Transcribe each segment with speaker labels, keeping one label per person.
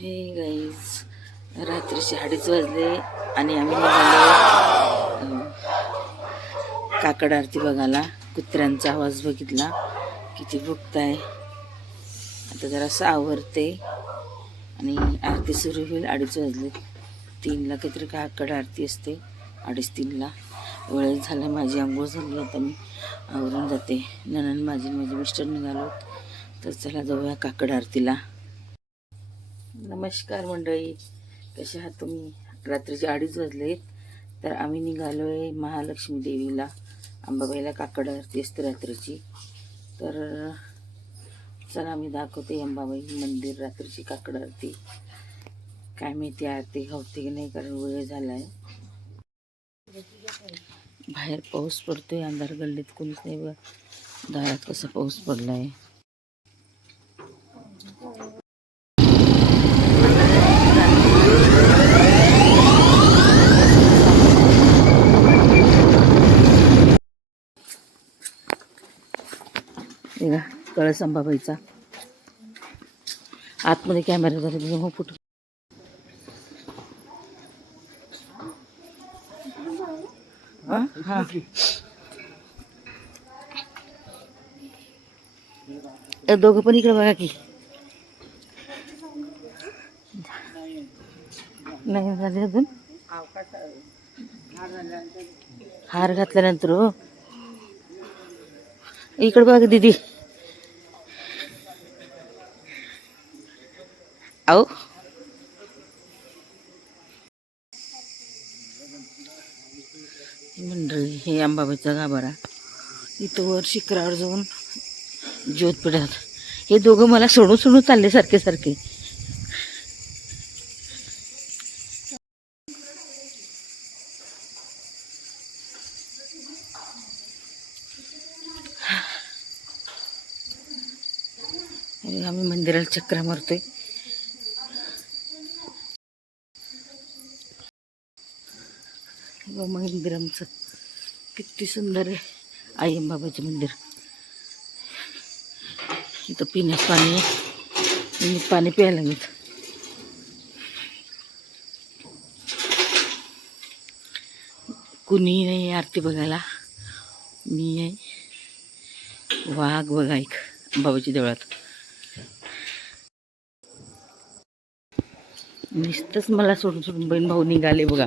Speaker 1: हे गाईज रात्रीचे अडीच वाजले आणि आम्ही निघालो. काकड आरती बघायला. कुत्र्यांचा आवाज बघितला. किती भुकताय. आता जरासं आवरते आणि आरती सुरू होईल. अडीच वाजले. तीनला काहीतरी काकड आरती असते. अडीच तीनला. वेळ झाला माझी आंघोळ झाली. आता मी आवरून जाते. नणन माझी माझे मिस्टर निघालो तर चला जाऊया काकड आरतीला. नमस्कार मंडळी कसे आहात तुम्ही? रात्रीचे अडीच वाजले तर आम्ही निघालो आहे महालक्ष्मी देवीला अंबाबाईला काकड आरती असते रात्रीची. तर चला मी दाखवते अंबाबाई मंदिर रात्रीची काकड आरती. काय माहिती आरती होते की नाही कारण वेळ झाला आहे बाहेर पाऊस पडतोय अंधार गल्लीत कोणीच नाही दारात कसा पाऊस पडला आहे बघा कळस अंबाबाईचा आतमध्ये कॅमेरा झाला तुझा हो फुट. हा? दोघं पण इकडे बघा की. नाही झाले अजून? हार घातल्यानंतर हो. इकडे बघा दीदी. आओ मंडळी हे अंबाबाईचा गाभारा. इथं वर शिखरावर जाऊन ज्योत हे दोघं मला सोडून सोडून चालले सारखे सारखे. आम्ही मंदिराला चक्रा मारतोय हे बघ मंदिर आमचं किती सुंदर आहे. आई बाबाचं मंदिर. इथं पिण्यास पाणी आहे. मी पाणी प्यायला मी कुणी नाही आरती बघायला. मी आहे. वाघ बघा एक. बाबाच्या देवळात. नुसतंच मला सोडून सोडून बहीण भाऊ निघाले बघा.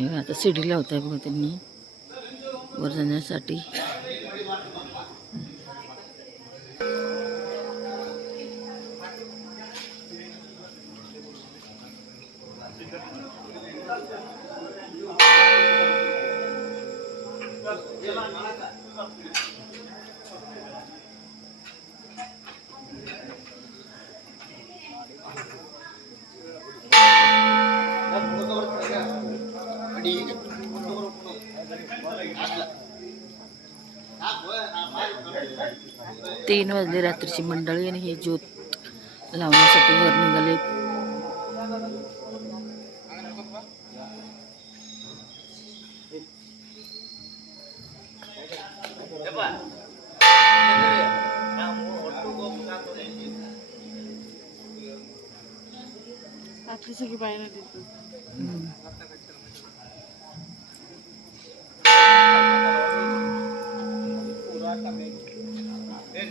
Speaker 1: हे आता शिडी लावत आहे बघा त्यांनी. वर जाण्यासाठी. तीन वाजले रात्रीची मंडळी आणि हे ज्योत लावण्यासाठी वर निघाले.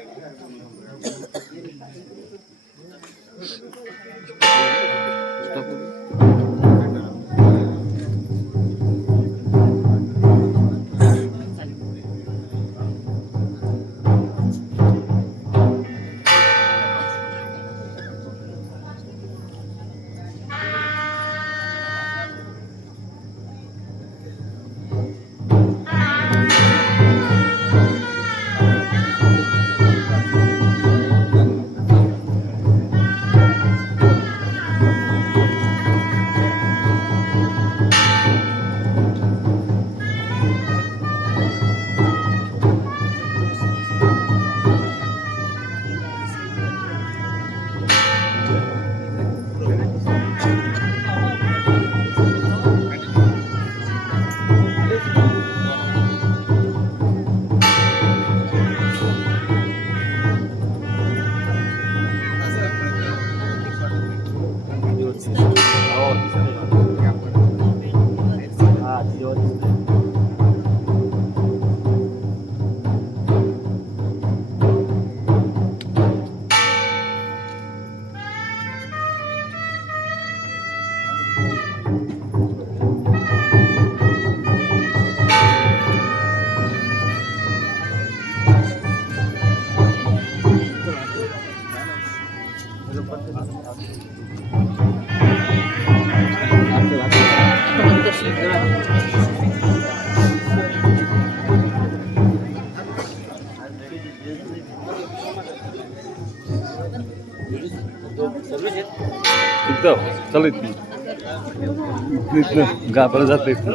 Speaker 2: इथं चल इथनं. इथनं. गापाला जातं इथनं.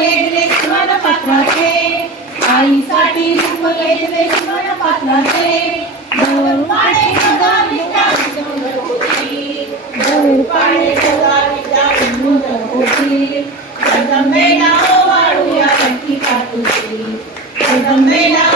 Speaker 3: घेतले रूप पात्राचे आईसाठी रूप वेगळे स्मरणपत्राचे भरून पाणी सदा विचार सुंदर होती भरून पाणी सदा होती जगमेला जगमेला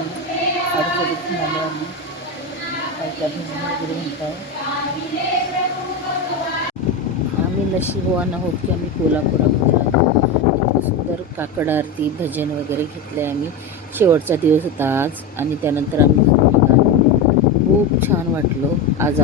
Speaker 1: आम्ही काय वगैरे आम्ही नशीबवान आहोत की आम्ही कोल्हापुरामध्ये इतकं सुंदर काकड आरती भजन वगैरे घेतलं आहे आम्ही. शेवटचा दिवस होता आज आणि त्यानंतर आम्ही खूप छान वाटलो. आज